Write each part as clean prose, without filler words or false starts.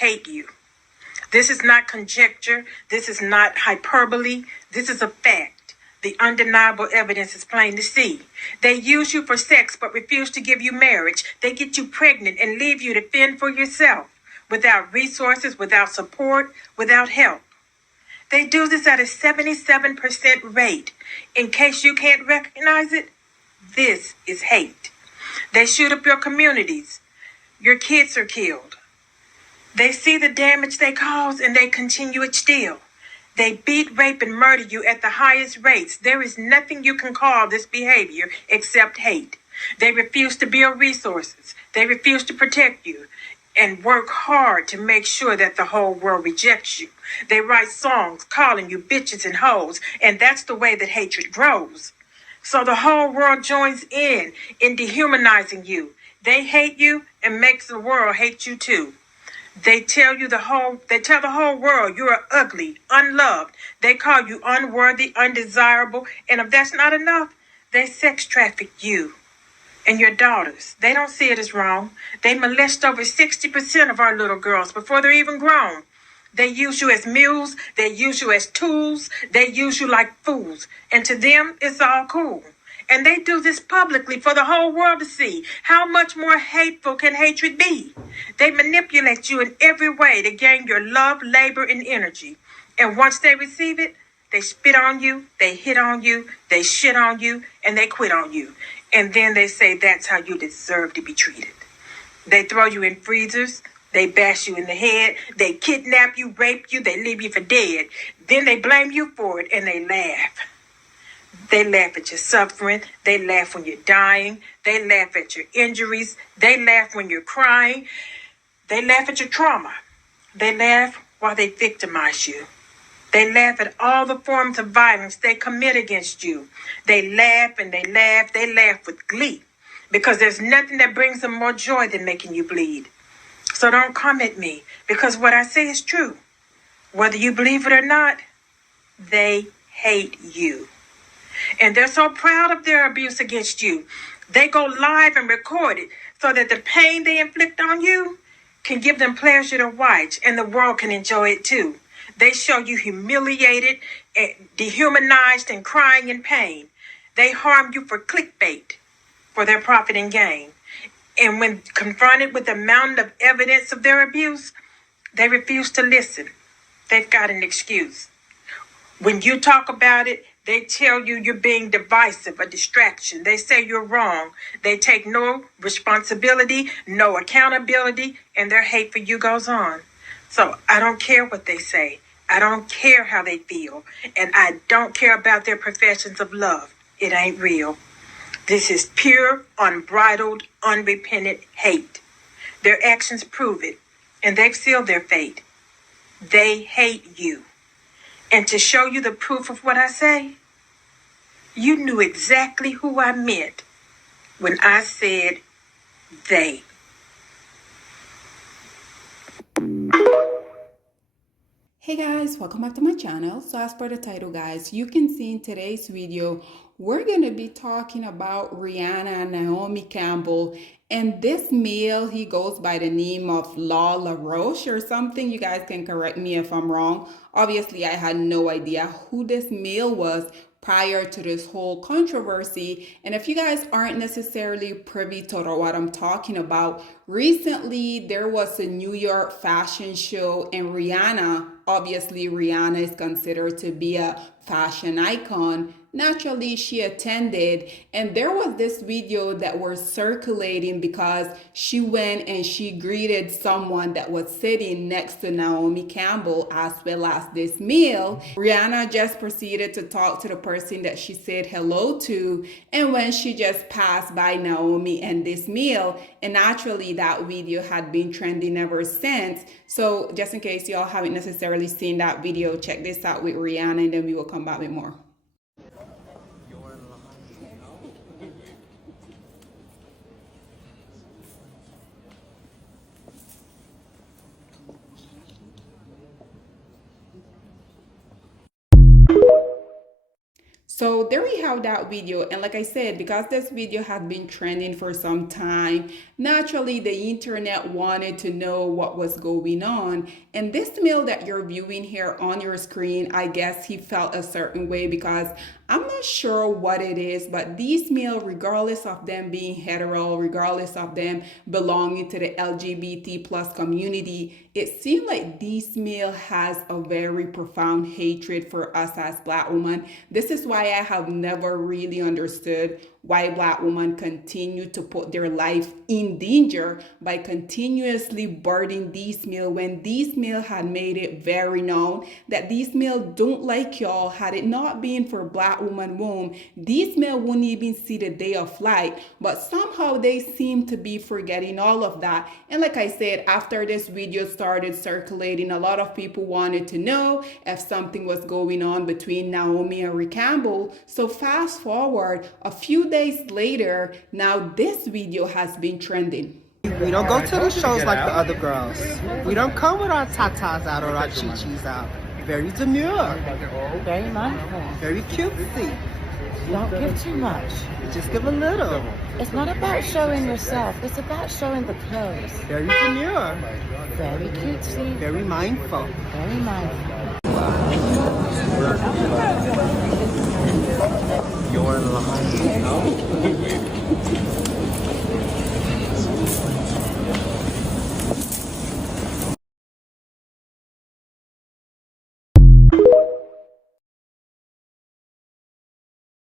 hate you. This is not conjecture. This is not hyperbole. This is a fact. The undeniable evidence is plain to see. They use you for sex but refuse to give you marriage. They get you pregnant and leave you to fend for yourself, without resources, without support, without help. They do this at a 77% rate. In case you can't recognize it, this is hate. They shoot up your communities. Your kids are killed. They see the damage they cause and they continue it still. They beat, rape, and murder you at the highest rates. There is nothing you can call this behavior except hate. They refuse to build resources. They refuse to protect you and work hard to make sure that the whole world rejects you. They write songs calling you bitches and hoes, and that's the way that hatred grows. So the whole world joins in dehumanizing you. They hate you and makes the world hate you too. They tell the whole world you are ugly, unloved. They call you unworthy, undesirable, and if that's not enough, they sex traffic you and your daughters. They don't see it as wrong. They molest over 60% of our little girls before they're even grown. They use you as mules. They use you as tools. They use you like fools. And to them, it's all cool. And they do this publicly for the whole world to see. How much more hateful can hatred be? They manipulate you in every way to gain your love, labor, and energy. And once they receive it, they spit on you, they hit on you, they shit on you, and they quit on you. And then they say that's how you deserve to be treated. They throw you in freezers. They bash you in the head. They kidnap you, rape you, they leave you for dead. Then they blame you for it and they laugh. They laugh at your suffering. They laugh when you're dying. They laugh at your injuries. They laugh when you're crying. They laugh at your trauma. They laugh while they victimize you. They laugh at all the forms of violence they commit against you. They laugh and they laugh. They laugh with glee because there's nothing that brings them more joy than making you bleed. So don't come at me because what I say is true. Whether you believe it or not, they hate you. And they're so proud of their abuse against you. They go live and record it so that the pain they inflict on you can give them pleasure to watch and the world can enjoy it too. They show you humiliated, dehumanized, and crying in pain. They harm you for clickbait, for their profit and gain. And when confronted with the mountain of evidence of their abuse, they refuse to listen. They've got an excuse. When you talk about it, they tell you you're being divisive, a distraction. They say you're wrong. They take no responsibility, no accountability, and their hate for you goes on. So I don't care what they say. I don't care how they feel. And I don't care about their professions of love. It ain't real. This is pure, unbridled, unrepentant hate. Their actions prove it, and they've sealed their fate. They hate you. And to show you the proof of what I say, you knew exactly who I meant when I said they. Hey guys, welcome back to my channel. So as per the title guys, you can see in today's video, we're going to be talking about Rihanna and Naomi Campbell. And this male, he goes by the name of La LaRoche or something. You guys can correct me if I'm wrong. Obviously, I had no idea who this male was prior to this whole controversy. And if you guys aren't necessarily privy to what I'm talking about, recently there was a New York fashion show and Rihanna, obviously Rihanna is considered to be a fashion icon. Naturally, she attended, and there was this video that was circulating because she went and she greeted someone that was sitting next to Naomi Campbell as well as this male. Rihanna just proceeded to talk to the person that she said hello to, and when she just passed by Naomi and this male, and naturally that video had been trending ever since. So just in case y'all haven't necessarily seen that video, check this out with Rihanna and then we will come back with more. So there we have that video. And like I said, because this video has been trending for some time, naturally the internet wanted to know what was going on. And this male that you're viewing here on your screen, I guess he felt a certain way because I'm not sure what it is, but these male, regardless of them being hetero, regardless of them belonging to the LGBT plus community, it seemed like these male has a very profound hatred for us as Black women. This is why I have never really understood why Black women continue to put their life in danger by continuously burdening these male when these male had made it very known that these male don't like y'all. Had it not been for Black woman womb, these male wouldn't even see the day of flight. But somehow they seem to be forgetting all of that. And like I said, after this video started circulating, a lot of people wanted to know if something was going on between Naomi and Rick Campbell. So fast forward a few days later, now this video has been trending. We don't go to the shows like the other girls. We don't come with our tatas out or our chi-chis out. Very demure. Very mindful. Very cutesy. Don't give too much. We just give a little. It's not about showing yourself. It's about showing the clothes. Very demure. Very cutesy. Very mindful. Very mindful. You're lying.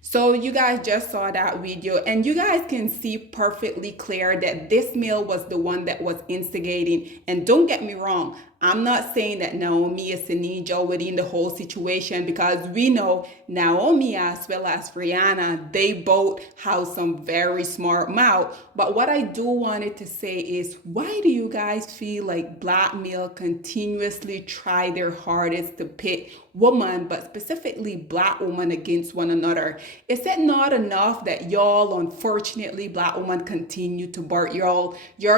So you guys just saw that video and you guys can see perfectly clear that this male was the one that was instigating. And don't get me wrong, I'm not saying that Naomi is an angel within the whole situation because we know Naomi as well as Rihanna, they both have some very smart mouth. But what I do wanted to say is, why do you guys feel like Black male continuously try their hardest to pit woman, but specifically Black women against one another? Is it not enough that y'all, unfortunately, Black women continue to bark y'all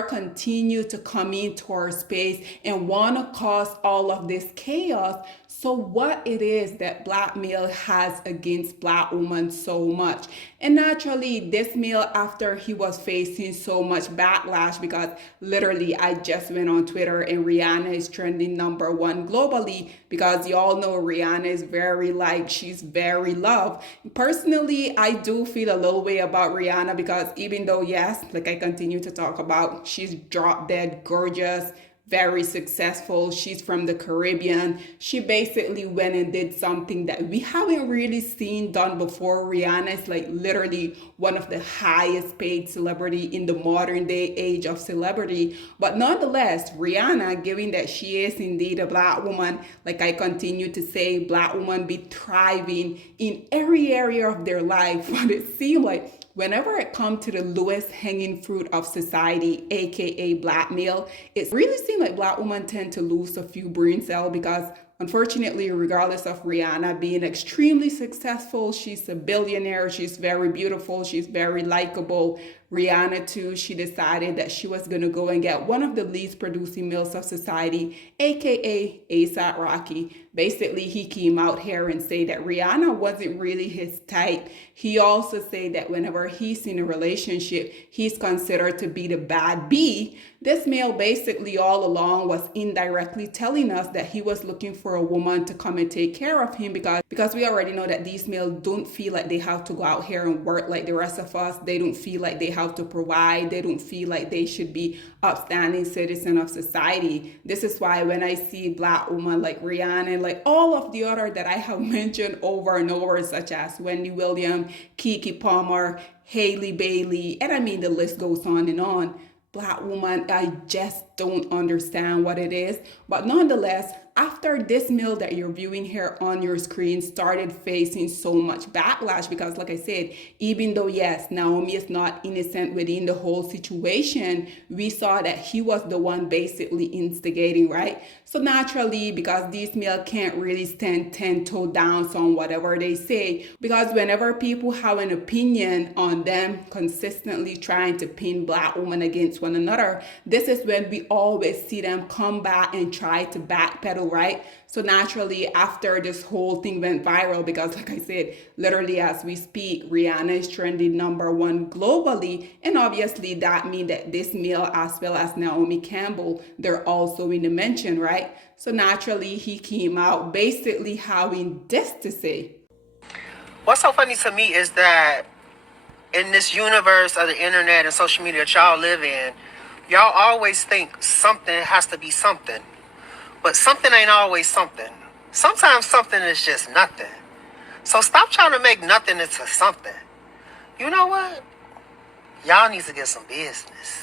continue to come into our space and want to cause all of this chaos? So what it is that Black male has against Black women so much? And naturally, this male, after he was facing so much backlash, because literally I just went on Twitter and Rihanna is trending #1 globally because y'all know Rihanna is very liked, she's very loved. Personally, I do feel a little way about Rihanna because even though, yes, like I continue to talk about, she's drop dead gorgeous, very successful. She's from the Caribbean. She basically went and did something that we haven't really seen done before. Rihanna is like literally one of the highest paid celebrity in the modern day age of celebrity. But nonetheless, Rihanna, given that she is indeed a Black woman, like I continue to say, Black women be thriving in every area of their life. But it seemed like whenever it comes to the lowest hanging fruit of society, aka Black male, it really seems like Black women tend to lose a few brain cells because unfortunately, regardless of Rihanna being extremely successful, she's a billionaire, she's very beautiful, she's very likable. Rihanna too, she decided that she was going to go and get one of the least producing males of society, aka A$AP Rocky. Basically, he came out here and said that Rihanna wasn't really his type. He also said that whenever he's in a relationship, he's considered to be the bad bee. This male basically all along was indirectly telling us that he was looking for a woman to come and take care of him because we already know that these males don't feel like they have to go out here and work like the rest of us. They don't feel like they have to provide. They don't feel like they should be upstanding citizen of society. This is why when I see Black women like Rihanna and like all of the other that I have mentioned over and over, such as Wendy Williams, Keke Palmer, Hailey Bailey, and I mean the list goes on and on. Black woman, I just don't understand what it is. But nonetheless, after this male that you're viewing here on your screen started facing so much backlash, because like I said, even though yes, Naomi is not innocent within the whole situation, we saw that he was the one basically instigating, right? So naturally, because these male can't really stand 10-toe down on whatever they say, because whenever people have an opinion on them consistently trying to pin Black women against one another, this is when we always see them come back and try to backpedal Campbell, right? So naturally, after this whole thing went viral, because like I said, literally as we speak, Rihanna is trending #1 globally. And obviously that means that this male as well as Naomi Campbell, they're also in the mention, right? So naturally he came out basically having this to say. What's so funny to me is that in this universe of the internet and social media that y'all live in, y'all always think something has to be something. But something ain't always something. Sometimes something is just nothing. So stop trying to make nothing into something. You know what? Y'all need to get some business.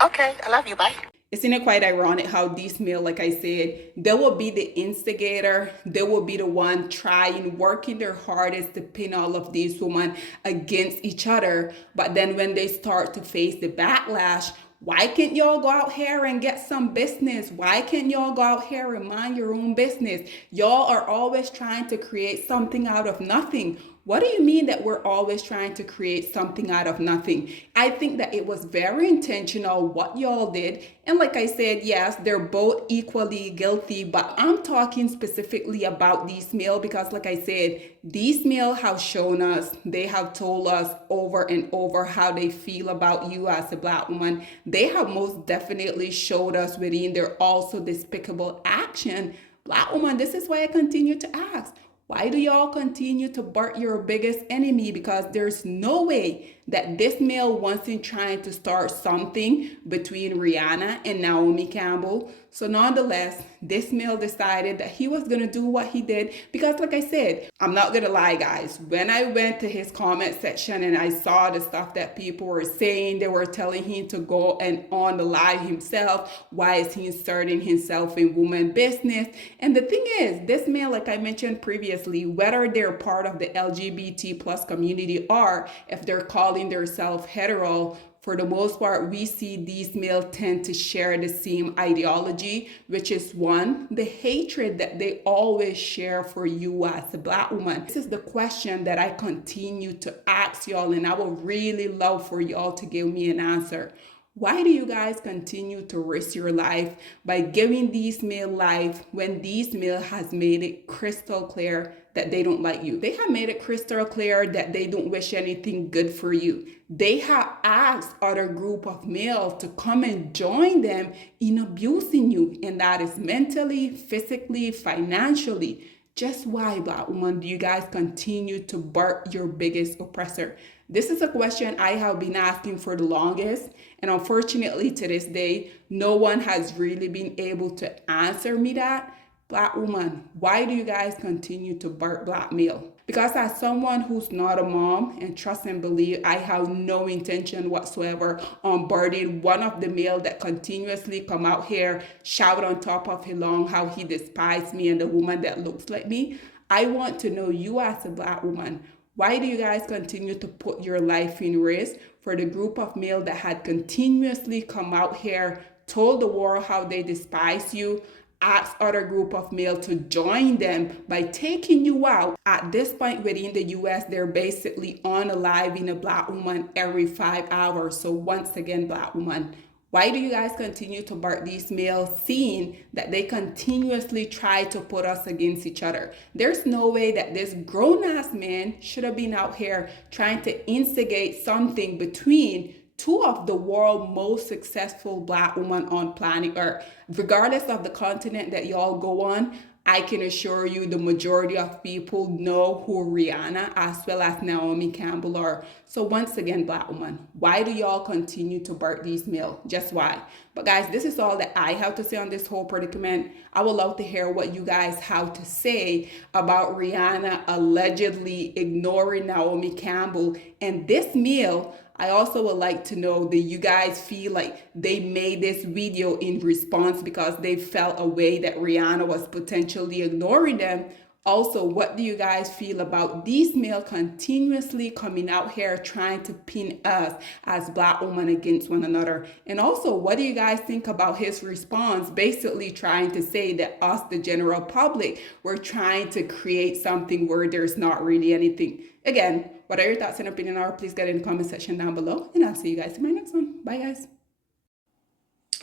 Okay, I love you. Bye. Isn't it quite ironic how these male, like I said, they will be the instigator, they will be the one trying, working their hardest to pin all of these women against each other. But then when they start to face the backlash, why can't y'all go out here and get some business? Why can't y'all go out here and mind your own business? Y'all are always trying to create something out of nothing. What do you mean that we're always trying to create something out of nothing? I think that it was very intentional what y'all did. And like I said, yes, they're both equally guilty, but I'm talking specifically about these male because like I said, these male have shown us, they have told us over and over how they feel about you as a Black woman. They have most definitely showed us within their also despicable action. Black woman, this is why I continue to ask. Why do y'all continue to birth your biggest enemy? Because there's no way that this male wasn't trying to start something between Rihanna and Naomi Campbell. So nonetheless, this male decided that he was going to do what he did because like I said, I'm not going to lie guys, when I went to his comment section and I saw the stuff that people were saying, they were telling him to go and on the live himself. Why is he inserting himself in woman business? And the thing is, this male, like I mentioned previously, whether they're part of the LGBT plus community or if they're calling themselves hetero, for the most part, we see these males tend to share the same ideology, which is one, the hatred that they always share for you as a Black woman. This is the question that I continue to ask y'all, and I would really love for y'all to give me an answer. Why do you guys continue to risk your life by giving these male life when these male has made it crystal clear that they don't like you? They have made it crystal clear that they don't wish anything good for you. They have asked other group of males to come and join them in abusing you, and that is mentally, physically, financially. Just why, Black woman, do you guys continue to birth your biggest oppressor? This is a question I have been asking for the longest, and unfortunately to this day, no one has really been able to answer me that. Black woman, why do you guys continue to birth Black male? Because as someone who's not a mom, and trust and believe, I have no intention whatsoever on birthing one of the male that continuously come out here, shout on top of his lungs how he despises me and the woman that looks like me. I want to know, you as a Black woman, why do you guys continue to put your life in risk for the group of male that had continuously come out here, told the world how they despise you, ask other group of male to join them by taking you out? At this point within the US, they're basically unaliving a Black woman every 5 hours. So once again, Black woman, why do you guys continue to birth these males, seeing that they continuously try to put us against each other? There's no way that this grown-ass man should have been out here trying to instigate something between two of the world's most successful Black women on planet Earth. Regardless of the continent that y'all go on, I can assure you the majority of people know who Rihanna as well as Naomi Campbell are. So once again, Black woman, why do y'all continue to birth these males? Just why? But guys, this is all that I have to say on this whole predicament. I would love to hear what you guys have to say about Rihanna allegedly ignoring Naomi Campbell and this male. I also would like to know, that you guys feel like they made this video in response because they felt a way that Rihanna was potentially ignoring them? Also, what do you guys feel about these males continuously coming out here trying to pin us as Black women against one another? And also, what do you guys think about his response, basically trying to say that us, the general public, we're trying to create something where there's not really anything? Again, what are your thoughts and opinions are, please get in the comment section down below, and I'll see you guys in my next one. Bye, guys.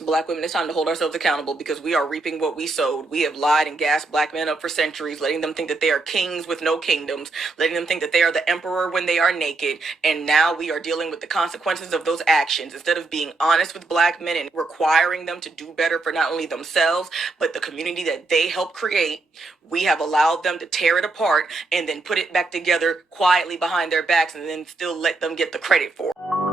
Black women, it's time to hold ourselves accountable because we are reaping what we sowed. We have lied and gassed black men up for centuries, letting them think that they are kings with no kingdoms, letting them think that they are the emperor when they are naked. And now we are dealing with the consequences of those actions. Instead of being honest with black men and requiring them to do better for not only themselves, but the community that they helped create, we have allowed them to tear it apart and then put it back together quietly behind their backs and then still let them get the credit for it.